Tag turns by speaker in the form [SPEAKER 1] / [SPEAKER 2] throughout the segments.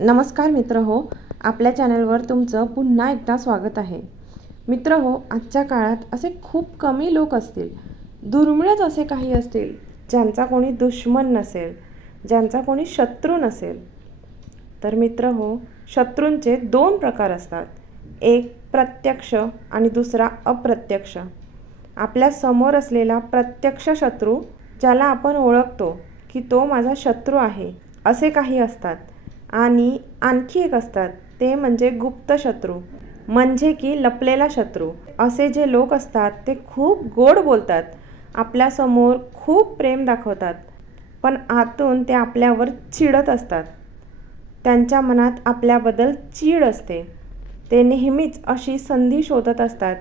[SPEAKER 1] नमस्कार मित्र हो आपल्या चॅनलवर तुमचं पुन्हा एकदा स्वागत आहे. मित्र हो आजच्या काळात असे खूप कमी लोक असतील दुर्मिळच असे काही असतील ज्यांचा कोणी दुश्मन नसेल ज्यांचा कोणी शत्रू नसेल. तर मित्र हो शत्रूंचे दोन प्रकार असतात. एक प्रत्यक्ष आणि दुसरा अप्रत्यक्ष. आपल्यासमोर असलेला प्रत्यक्ष शत्रू ज्याला आपण ओळखतो की तो माझा शत्रू आहे असे काही असतात. आणि आणखी एक असतात. ते म्हणजे गुप्त शत्रू. म्हणजे की लपलेला शत्रू. असे जे लोक असतात ते खूप गोड बोलतात. आपल्यासमोर खूप प्रेम दाखवतात. पण आतून ते आपल्यावर चिडत असतात. त्यांच्या मनात आपल्याबद्दल चीड असते. ते नेहमीच अशी संधी शोधत असतात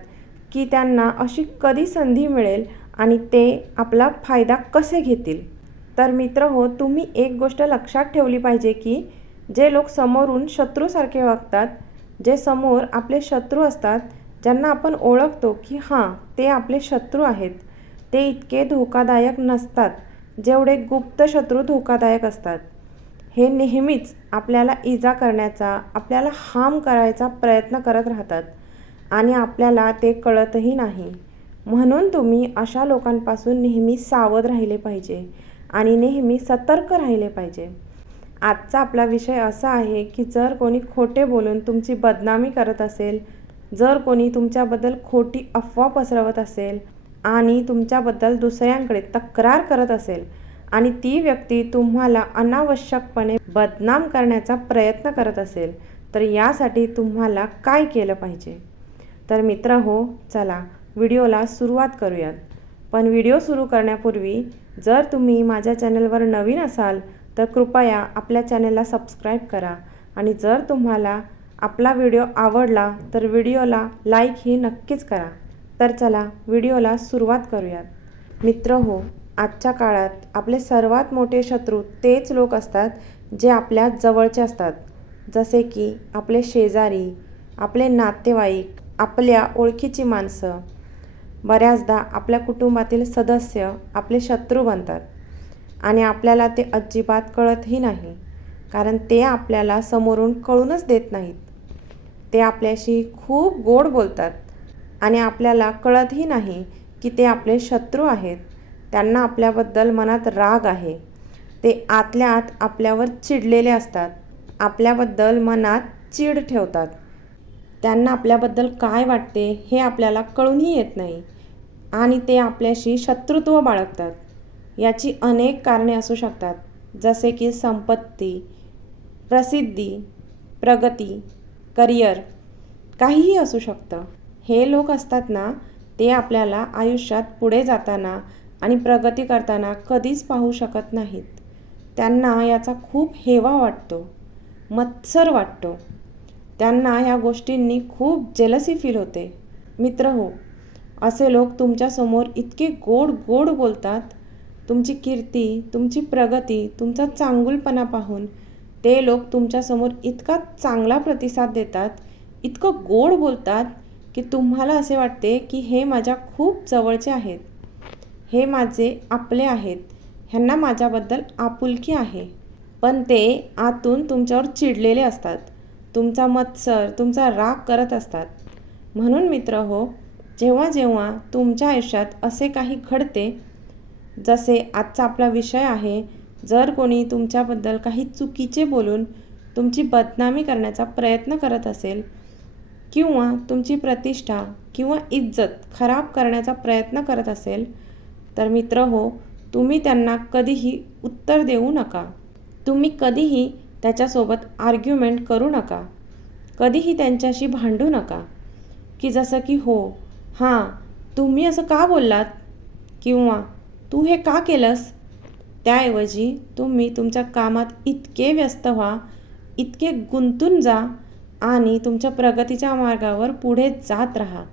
[SPEAKER 1] की त्यांना अशी कधी संधी मिळेल आणि ते आपला फायदा कसे घेतील. तर मित्र हो तुम्ही एक गोष्ट लक्षात ठेवली पाहिजे की जे लोक समोरून शत्रूसारखे वागतात जे समोर आपले शत्रू असतात ज्यांना आपण ओळखतो की हां ते आपले शत्रू आहेत. ते इतके धोकादायक नसतात जेवढे गुप्त शत्रू धोकादायक असतात. हे नेहमीच आपल्याला इजा करण्याचा आपल्याला हार्म करायचा प्रयत्न करत राहतात आणि आपल्याला ते कळतही नाही. म्हणून तुम्ही अशा लोकांपासून नेहमी सावध राहिले पाहिजे आणि नेहमी सतर्क राहिले पाहिजे. आजचा आपला विषय असा आहे की जर कोणी खोटे बोलून तुमची बदनामी करत असेल जर कोणी तुमच्याबद्दल खोटी अफवा पसरवत असेल आणि तुमच्याबद्दल दुसऱ्यांकडे तक्रार करत असेल आणि ती व्यक्ती तुम्हाला अनावश्यकपणे बदनाम करण्याचा प्रयत्न करत असेल तर यासाठी तुम्हाला काय केलं पाहिजे? तर मित्र हो चला व्हिडिओला सुरुवात करूयात. पण व्हिडिओ सुरू करण्यापूर्वी जर तुम्ही माझ्या चॅनलवर नवीन असाल तर कृपया आपल्या चॅनलला सबस्क्राईब करा. आणि जर तुम्हाला आपला व्हिडिओ आवडला तर व्हिडिओला लाईक ही नक्कीच करा. तर चला व्हिडिओला सुरुवात करूयात. मित्र हो आजच्या काळात आपले सर्वात मोठे शत्रू तेच लोक असतात जे आपल्या जवळचे असतात. जसे की आपले शेजारी आपले नातेवाईक आपल्या ओळखीची माणसं. बऱ्याचदा आपल्या कुटुंबातील सदस्य आपले शत्रू बनतात. आणि आपल्याला ते अजिबात कळतही नाही. कारण ते आपल्याला समोरून कळूनच देत नाहीत. ते आपल्याशी खूप गोड बोलतात आणि आपल्याला कळतही नाही की ते आपले शत्रू आहेत. त्यांना आपल्याबद्दल मनात राग आहे. ते आतल्या आत आपल्यावर चिडलेले असतात. आपल्याबद्दल मनात चीड ठेवतात. त्यांना आपल्याबद्दल काय वाटते हे आपल्याला कळूनही येत नाही आणि ते आपल्याशी शत्रुत्व बाळगतात. याची अनेक कारणे असू शकतात. जसे की संपत्ती प्रसिद्धी प्रगती करिअर काहीही असू शकतं. हे लोक असतात ना ते आपल्याला आयुष्यात पुढे जाताना आणि प्रगती करताना कधीच पाहू शकत नाहीत. त्यांना याचा खूप हेवा वाटतो मत्सर वाटतो. त्यांना ह्या गोष्टींनी खूप जेलसी फील होते. मित्र हो असे लोक तुमच्यासमोर इतके गोड गोड बोलतात तुमची कीर्ती तुमची प्रगती तुमचा चांगुलपणा पाहून ते लोक तुमच्यासमोर इतका चांगला प्रतिसाद देतात इतकं गोड बोलतात की तुम्हाला असे वाटते की हे माझ्या खूप जवळचे आहेत. हे माझे आपले आहेत. ह्यांना माझ्याबद्दल आपुलकी आहे. पण ते आतून तुमच्यावर चिडलेले असतात. तुमचा मत्सर तुमचा राग करत असतात. म्हणून मित्र हो जेव्हा जेव्हा तुमच्या आयुष्यात असे काही घडते जसे आजचा आपला विषय आहे जर कोणी तुमच्याबद्दल काही चुकीचे बोलून तुमची बदनामी करण्याचा प्रयत्न करत असेल किंवा तुमची प्रतिष्ठा किंवा इज्जत खराब करण्याचा प्रयत्न करत असेल तर मित्र हो तुम्ही त्यांना कधीही उत्तर देऊ नका. तुम्ही कधीही त्याच्यासोबत आर्ग्युमेंट करू नका. कधीही त्यांच्याशी भांडू नका. की जसं की हो हां तुम्ही असं का बोललात? किंवा तू हे का केलंस? त्याऐवजी तुम्ही तुमच्या कामात इतके व्यस्त व्हा इतके गुंतून जा आणि तुमच्या प्रगतीच्या मार्गावर पुढे जात राहा.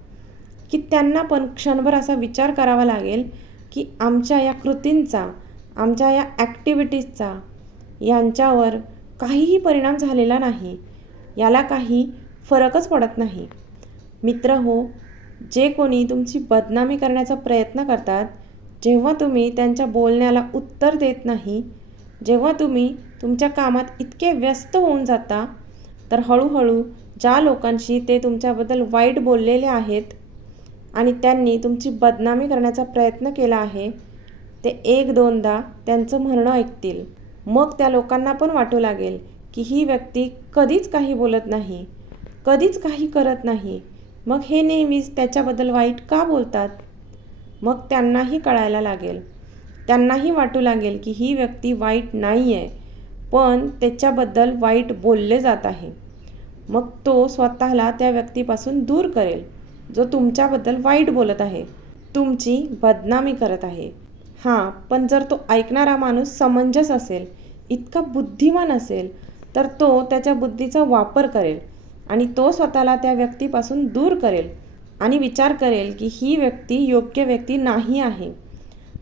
[SPEAKER 1] की त्यांना पण क्षणभर असा विचार करावा लागेल की आमच्या या कृतींचा आमच्या या ॲक्टिव्हिटीजचा यांच्यावर काहीही परिणाम झालेला नाही. याला काही फरकच पडत नाही. मित्र हो जे कोणी तुमची बदनामी करण्याचा प्रयत्न करतात जेव्हा तुम्ही त्यांच्या बोलण्याला उत्तर देत नाही जेव्हा तुम्ही तुमच्या कामात इतके व्यस्त होऊन जाता तर हळूहळू ज्या लोकांशी ते तुमच्याबद्दल वाईट बोललेले आहेत आणि त्यांनी तुमची बदनामी करण्याचा प्रयत्न केला आहे ते एक दोनदा त्यांचं म्हणणं ऐकतील. मग त्या लोकांना पण वाटू लागेल की ही व्यक्ती कधीच काही बोलत नाही कधीच काही करत नाही. मग हे नेहमीच त्याच्याबद्दल वाईट का बोलतात? मग त्यांनाही कळायला लागेल. त्यांनाही वाटू लागेल की ही व्यक्ती वाईट नाही आहे पण त्याच्याबद्दल वाईट बोलले जात आहे. मग तो स्वतःला त्या व्यक्तीपासून दूर करेल जो तुमच्याबद्दल वाईट बोलत आहे. तुमची बदनामी करत आहे. हां पण जर तो ऐकणारा माणूस समंजस असेल इतका बुद्धिमान असेल तर तो त्याच्या बुद्धीचा वापर करेल आणि तो स्वतःला त्या व्यक्तीपासून दूर करेल. आणि विचार करेल की ही व्यक्ती योग्य व्यक्ती नाही आहे.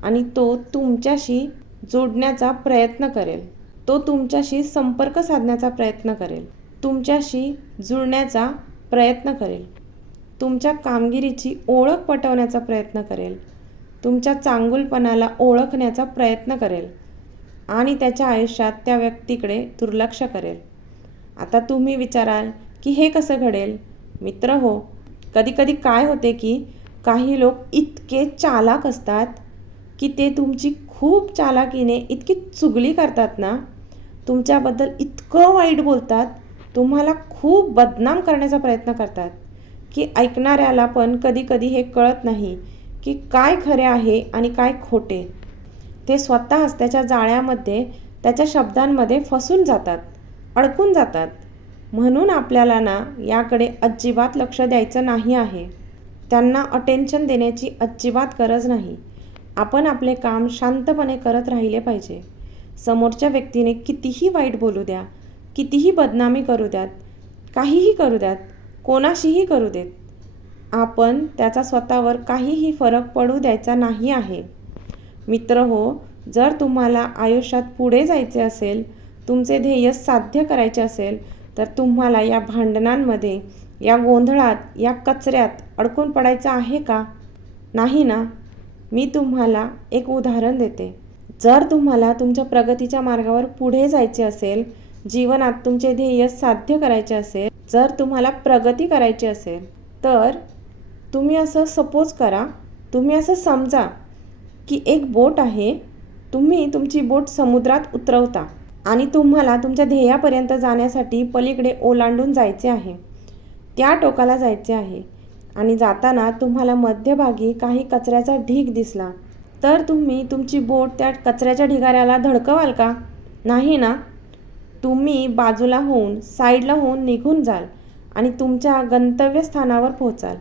[SPEAKER 1] आणि तो तुमच्याशी जोडण्याचा प्रयत्न करेल. तो तुमच्याशी संपर्क साधण्याचा प्रयत्न करेल. तुमच्याशी जुळण्याचा प्रयत्न करेल. तुमच्या कामगिरीची ओळख पटवण्याचा प्रयत्न करेल. तुमच्या चांगुलपणाला ओळखण्याचा प्रयत्न करेल. आणि त्याच्या आयुष्यात त्या व्यक्तीकडे दुर्लक्ष करेल. आता तुम्ही विचाराल की हे कसं घडेल? मित्र हो कधीकधी काय होते की काही लोक इतके चालाक असतात की ते तुमची खूप चालाकीने इतकी चुगली करतात ना तुमच्याबद्दल इतकं वाईट बोलतात तुम्हाला खूप बदनाम करण्याचा प्रयत्न करतात की ऐकणाऱ्याला पण कधीकधी हे कळत नाही की काय खरे आहे आणि काय खोटे. ते स्वतःच त्याच्या जाळ्यामध्ये त्याच्या शब्दांमध्ये फसून जातात अडकून जातात. म्हणून आपल्याला ना याकडे अजिबात लक्ष द्यायचं नाही आहे. त्यांना अटेन्शन देण्याची अजिबात गरज नाही. आपण आपले काम शांतपणे करत राहिले पाहिजे. समोरच्या व्यक्तीने कितीही वाईट बोलू द्या कितीही बदनामी करू द्यात काहीही करू द्यात कोणाशीही करू देत आपण त्याचा स्वतःवर काहीही फरक पडू द्यायचा नाही आहे. मित्र हो जर तुम्हाला आयुष्यात पुढे जायचे असेल तुमचे ध्येय साध्य करायचे असेल तर तुम्हाला या भांडणांमध्ये या गोंधळात या कचऱ्यात अडकून पडायचं आहे का? नाही ना? मी तुम्हाला एक उदाहरण देते. जर तुम्हाला तुमच्या प्रगतीच्या मार्गावर पुढे जायचे असेल जीवनात तुमचे ध्येय साध्य करायचे असेल जर तुम्हाला प्रगती करायची असेल तर तुम्ही असं सपोज करा तुम्ही असं समजा की एक बोट आहे तुम्ही तुमची बोट समुद्रात उतरवता. आणि तुम्हाला तुमच्या ध्येयापर्यंत जाण्यासाठी पलीकडे ओलांडून जायचे आहे. त्या टोकाला जायचे आहे. आणि जाताना तुम्हाला मध्यभागी काही कचऱ्याचा ढीग दिसला. तर तुम्ही तुमची बोट त्या कचऱ्याच्या ढिगाऱ्याला धडकवाल का? नाही ना? तुम्ही बाजूला होऊन साईडला होऊन निघून जाल आणि तुमच्या गंतव्यस्थानावर पोहोचाल.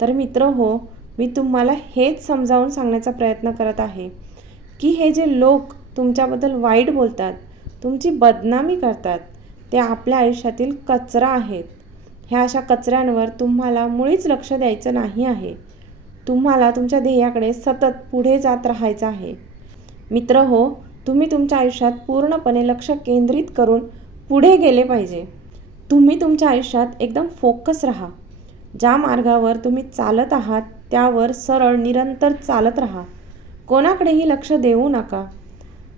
[SPEAKER 1] तर मित्र हो मी तुम्हाला हेच समजावून सांगण्याचा प्रयत्न करत आहे की हे जे लोक तुमच्याबद्दल वाईट बोलतात तुमची बदनामी करतात. ते आपल्या आयुष्यातील कचरा आहेत. ह्या अशा कचऱ्यांवर तुम्हाला मुळीच लक्ष द्यायचं नाही आहे. तुम्हाला तुमच्या ध्येयाकडे सतत पुढे जात राहायचं आहे. मित्र हो तुम्ही तुमच्या आयुष्यात पूर्णपणे लक्ष केंद्रित करून पुढे गेले पाहिजे. तुम्ही तुमच्या आयुष्यात एकदम फोकस राहा. ज्या मार्गावर तुम्ही चालत आहात त्यावर सरळ निरंतर चालत राहा. कोणाकडेही लक्ष देऊ नका.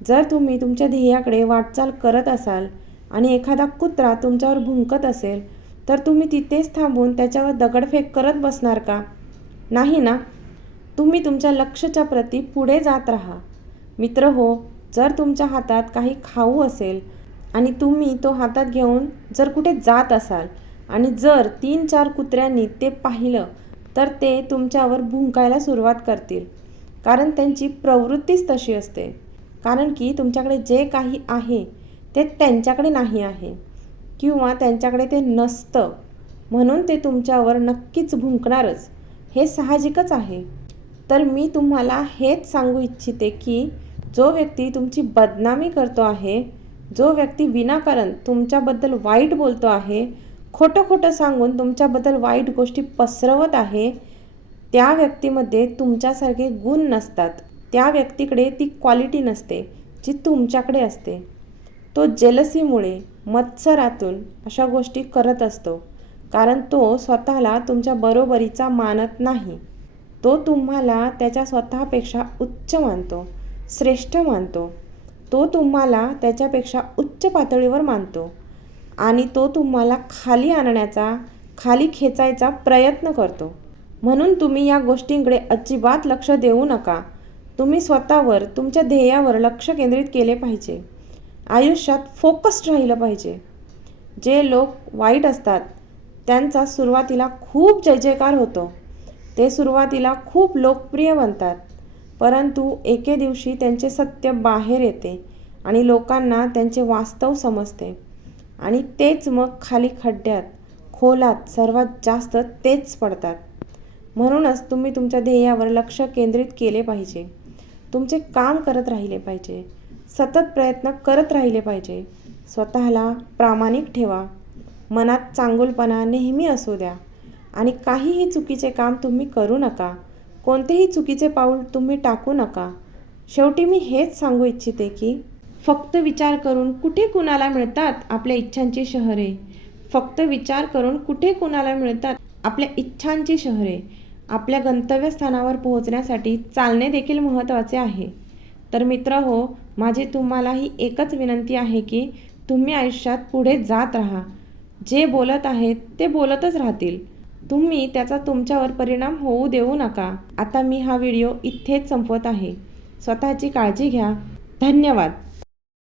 [SPEAKER 1] जर तुम्ही तुमच्या ध्येयाकडे वाटचाल करत असाल आणि एखादा कुत्रा तुमच्यावर भुंकत असेल तर तुम्ही तिथेच थांबून त्याच्यावर दगडफेक करत बसणार का? नाही ना? तुम्ही तुमच्या लक्ष्याच्या प्रती पुढे जात राहा. मित्र हो जर तुमच्या हातात काही खाऊ असेल आणि तुम्ही तो हातात घेऊन जर कुठे जात असाल आणि जर तीन चार कुत्र्यांनी ते पाहिलं तर ते तुमच्यावर भुंकायला सुरुवात करतील. कारण त्यांची प्रवृत्तीच तशी असते. कारण की तुमच्याकडे जे काही आहे ते त्यांच्याकडे नाही आहे. किंवा त्यांच्याकडे ते नसतं. म्हणून ते तुमच्यावर नक्कीच भुंकणारच. हे साहजिकच आहे. तर मी तुम्हाला हेच सांगू इच्छिते की जो व्यक्ती तुमची बदनामी करतो आहे जो व्यक्ती विनाकारण तुमच्याबद्दल वाईट बोलतो आहे खोटं खोटं सांगून तुमच्याबद्दल वाईट गोष्टी पसरवत आहे त्या व्यक्तीमध्ये तुमच्यासारखे गुण नसतात. त्या व्यक्तीकडे ती क्वालिटी नसते जी तुमच्याकडे असते. तो जेलसीमुळे मत्सरातून अशा गोष्टी करत असतो. कारण तो स्वतःला तुमच्या बरोबरीचा मानत नाही. तो तुम्हाला त्याच्या स्वतःपेक्षा उच्च मानतो श्रेष्ठ मानतो. तो तुम्हाला त्याच्यापेक्षा उच्च पातळीवर मानतो. आणि तो तुम्हाला खाली आणण्याचा खाली खेचायचा प्रयत्न करतो. म्हणून तुम्ही या गोष्टींकडे अजिबात लक्ष देऊ नका. तुम्ही स्वतःवर तुमच्या ध्येयावर लक्ष केंद्रित केले पाहिजे. आयुष्यात फोकस्ड राहिलं पाहिजे. जे लोक वाईट असतात त्यांचा सुरुवातीला खूप जय जयकार होतो. ते सुरुवातीला खूप लोकप्रिय बनतात परंतु एके दिवशी त्यांचे सत्य बाहेर येते आणि लोकांना त्यांचे वास्तव समजते. आणि तेच मग खाली खड्ड्यात खोलात सर्वात जास्त तेच पडतात. म्हणूनच तुम्ही तुमच्या ध्येयावर लक्ष केंद्रित केले पाहिजे. तुमचे काम करत राहिले पाहिजे. सतत प्रयत्न करत राहिले पाहिजे. स्वतःला प्रामाणिक ठेवा. मनात चांगुलपणा नेहमी असू द्या. आणि काहीही चुकीचे काम तुम्ही करू नका. कोणतेही चुकीचे पाऊल तुम्ही टाकू नका. शेवटी मी हेच सांगू इच्छिते की फक्त विचार करून कुठे कुणाला मिळतात आपल्या इच्छांची शहरे? फक्त विचार करून कुठे कुणाला मिळतात आपल्या इच्छांची शहरे? आपल्या गंतव्यस्थानावर पोहोचण्यासाठी चालणे देखील महत्त्वाचे आहे. तर मित्र हो माझी तुम्हाला ही एकच विनंती आहे की तुम्ही आयुष्यात पुढे जात राहा. जे बोलत आहेत ते बोलतच राहतील. तुम्ही त्याचा तुमच्यावर परिणाम होऊ देऊ नका. आता मी हा व्हिडिओ इथेच संपवत आहे. स्वतःची काळजी घ्या. धन्यवाद.